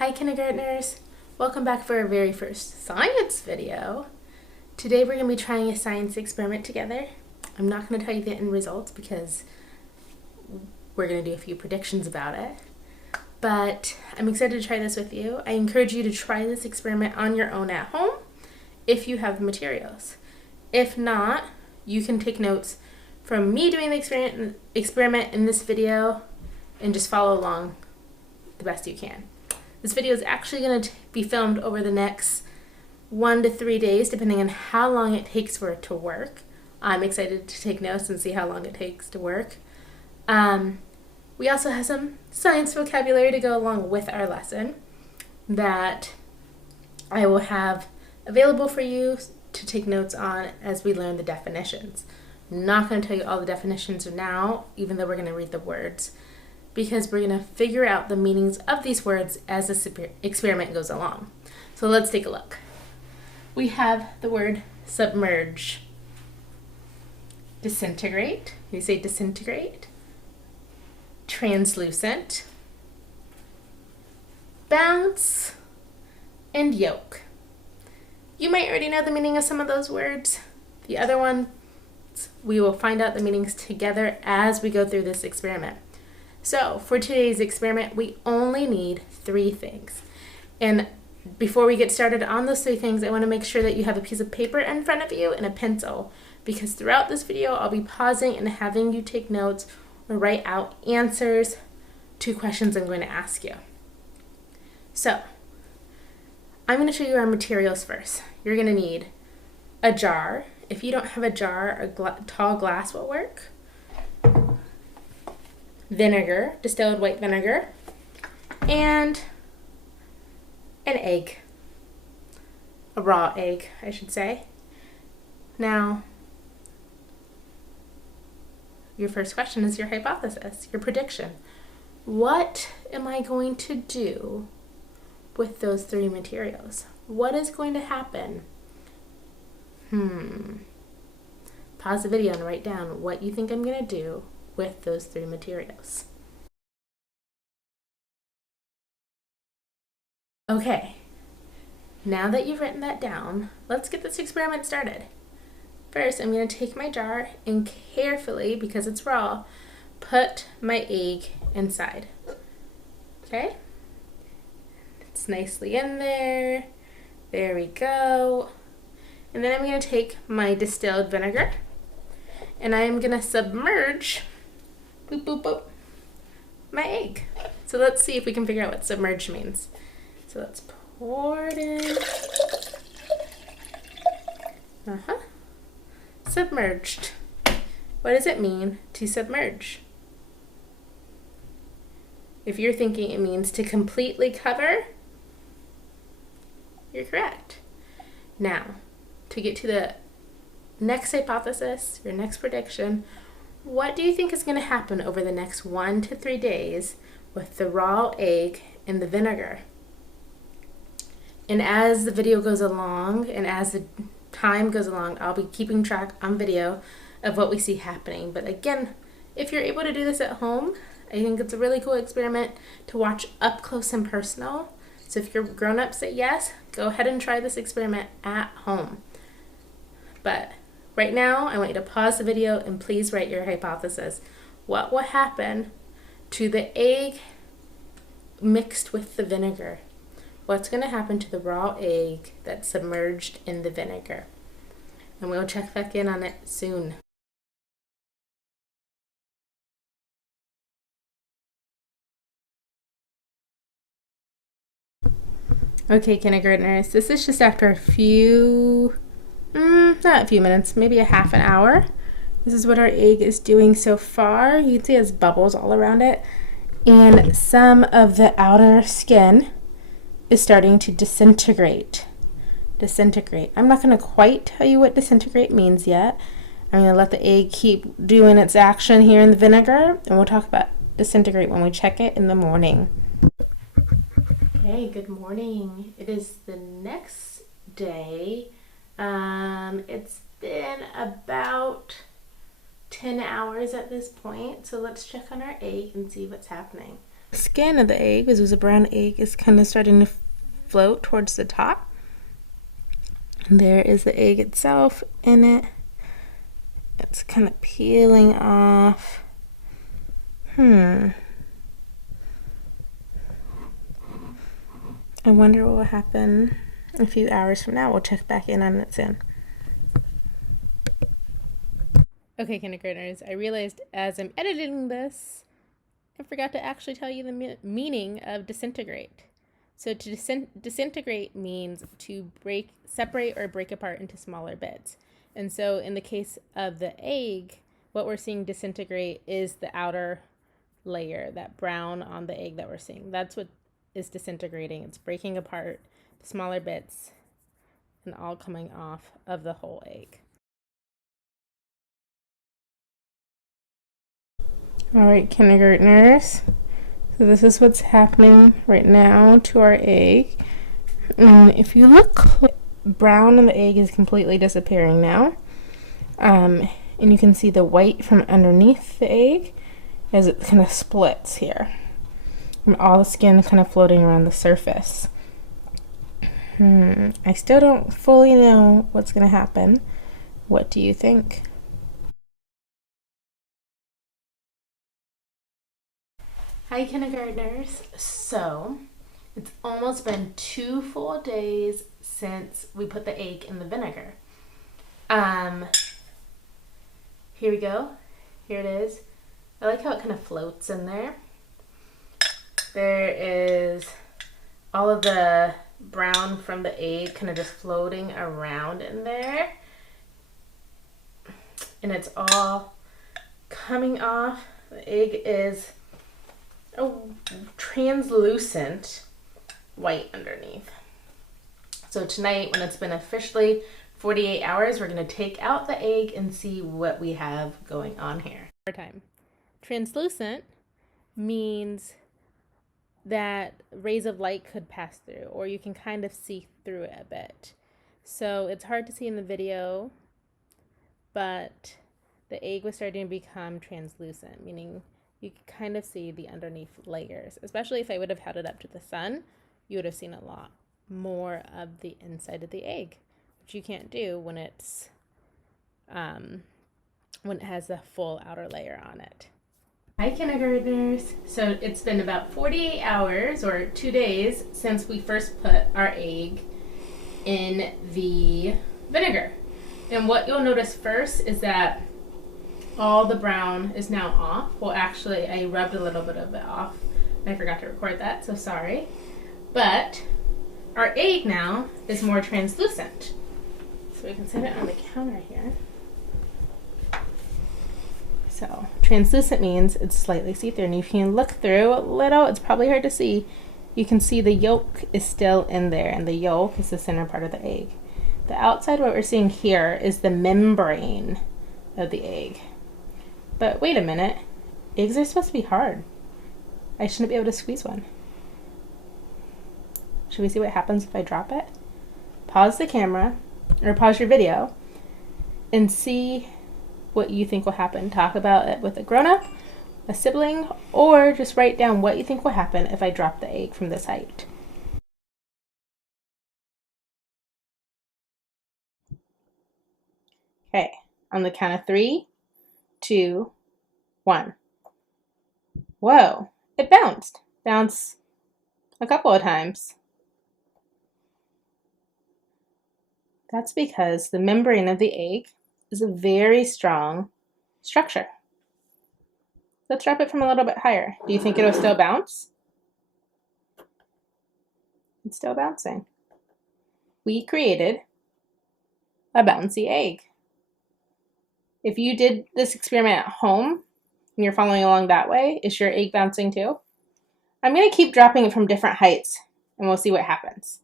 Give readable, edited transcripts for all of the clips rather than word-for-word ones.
Hi kindergartners! Welcome back for our very first science video. Today we're going to be trying a science experiment together. I'm not going to tell you the end results because we're going to do a few predictions about it. But I'm excited to try this with you. I encourage you to try this experiment on your own at home if you have the materials. If not, you can take notes from me doing the experiment in this video and just follow along the best you can. This video is actually going to be filmed over the next 1 to 3 days, depending on how long it takes for it to work. I'm excited to take notes and see how long it takes to work. We also have some science vocabulary to go along with our lesson that I will have available for you to take notes on as we learn the definitions. I'm not going to tell you all the definitions now, even though we're going to read the words, because we're going to figure out the meanings of these words as this experiment goes along. So let's take a look. We have the word submerge, disintegrate, we say disintegrate, translucent, bounce, and yolk. You might already know the meaning of some of those words. The other ones, we will find out the meanings together as we go through this experiment. So for today's experiment, we only need 3 things. And before we get started on those 3 things, I want to make sure that you have a piece of paper in front of you and a pencil, because throughout this video, I'll be pausing and having you take notes or write out answers to questions I'm going to ask you. So I'm going to show you our materials first. You're going to need a jar. If you don't have a jar, a tall glass will work. Vinegar, distilled white vinegar, and an egg, a raw egg, I should say. Now, your first question is your hypothesis, your prediction. What am I going to do with those 3 materials? What is going to happen? Pause the video and write down what you think I'm going to do with those 3 materials. Okay, now that you've written that down, let's get this experiment started. First, I'm going to take my jar and carefully, because it's raw, put my egg inside. Okay, it's nicely in there. There we go. And then I'm going to take my distilled vinegar and I'm going to submerge boop, boop, boop, my egg. So let's see if we can figure out what submerged means. So let's pour it in. Submerged. What does it mean to submerge? If you're thinking it means to completely cover, you're correct. Now, to get to the next hypothesis, your next prediction, what do you think is going to happen over the next 1 to 3 days with the raw egg and the vinegar? And as the video goes along and as the time goes along, I'll be keeping track on video of what we see happening. But again, if you're able to do this at home, I think it's a really cool experiment to watch up close and personal. So if your grown-ups say yes, go ahead and try this experiment at home. But right now, I want you to pause the video and please write your hypothesis. What will happen to the egg mixed with the vinegar? What's going to happen to the raw egg that's submerged in the vinegar? And we'll check back in on it soon. Okay, kindergartners, this is just after a few not a few minutes, maybe a half an hour. This is what our egg is doing so far. You can see it has bubbles all around it. And some of the outer skin is starting to disintegrate. I'm not going to quite tell you what disintegrate means yet. I'm going to let the egg keep doing its action here in the vinegar, and we'll talk about disintegrate when we check it in the morning. Okay, good morning. It is the next day. It's been about 10 hours at this point, so let's check on our egg and see what's happening. Skin of the egg, because it was a brown egg, is kind of starting to float towards the top. And there is the egg itself in it. It's kind of peeling off. I wonder what will happen a few hours from now. We'll check back in on it soon. Okay, kindergartners, I realized as I'm editing this, I forgot to actually tell you the meaning of disintegrate. So to disintegrate means to separate or break apart into smaller bits. And so in the case of the egg, what we're seeing disintegrate is the outer layer, that brown on the egg that we're seeing. That's what is disintegrating. It's breaking apart the smaller bits and all coming off of the whole egg. All right, kindergartners. So this is what's happening right now to our egg. And if you look, brown in the egg is completely disappearing now. And you can see the white from underneath the egg as it kind of splits here. And all the skin kind of floating around the surface. I still don't fully know what's going to happen. What do you think? Hi, kindergartners. So, it's almost been 2 full days since we put the egg in the vinegar. Here we go. Here it is. I like how it kind of floats in there. There is all of the brown from the egg kind of just floating around in there. And it's all coming off. The egg is a translucent white underneath. So tonight, when it's been officially 48 hours, we're going to take out the egg and see what we have going on here. Translucent means that rays of light could pass through, or you can kind of see through it a bit. So it's hard to see in the video, but the egg was starting to become translucent, meaning you can kind of see the underneath layers. Especially if I would have held it up to the sun, you would have seen a lot more of the inside of the egg, which you can't do when it's when it has the full outer layer on it. Hi, kindergartners. So it's been about 48 hours or 2 days since we first put our egg in the vinegar. And what you'll notice first is that all the brown is now off. Well, actually, I rubbed a little bit of it off. I forgot to record that, so sorry. But our egg now is more translucent. So we can set it on the counter here. So translucent means it's slightly see-through. And if you can look through a little, it's probably hard to see. You can see the yolk is still in there, and the yolk is the center part of the egg. The outside, what we're seeing here, is the membrane of the egg. But wait a minute, eggs are supposed to be hard. I shouldn't be able to squeeze one. Should we see what happens if I drop it? Pause the camera, or pause your video, and see what you think will happen. Talk about it with a grown-up, a sibling, or just write down what you think will happen if I drop the egg from this height. Okay, on the count of 3, 2, 1. Whoa, it bounced. Bounced a couple of times. That's because the membrane of the egg is a very strong structure. Let's drop it from a little bit higher. Do you think it'll still bounce? It's still bouncing. We created a bouncy egg. If you did this experiment at home and you're following along that way, is your egg bouncing too? I'm going to keep dropping it from different heights and we'll see what happens.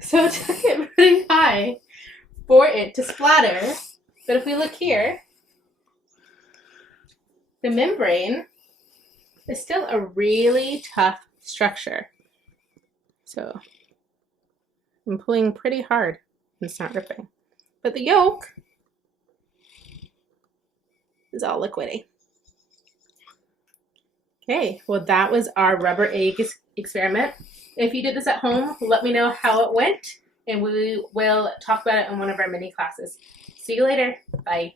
So it took it pretty high for it to splatter. But if we look here, the membrane is still a really tough structure. So I'm pulling pretty hard. It's not ripping. But the yolk is all liquidy. Okay, well that was our rubber egg experiment. If you did this at home, let me know how it went, and we will talk about it in one of our mini classes. See you later. Bye.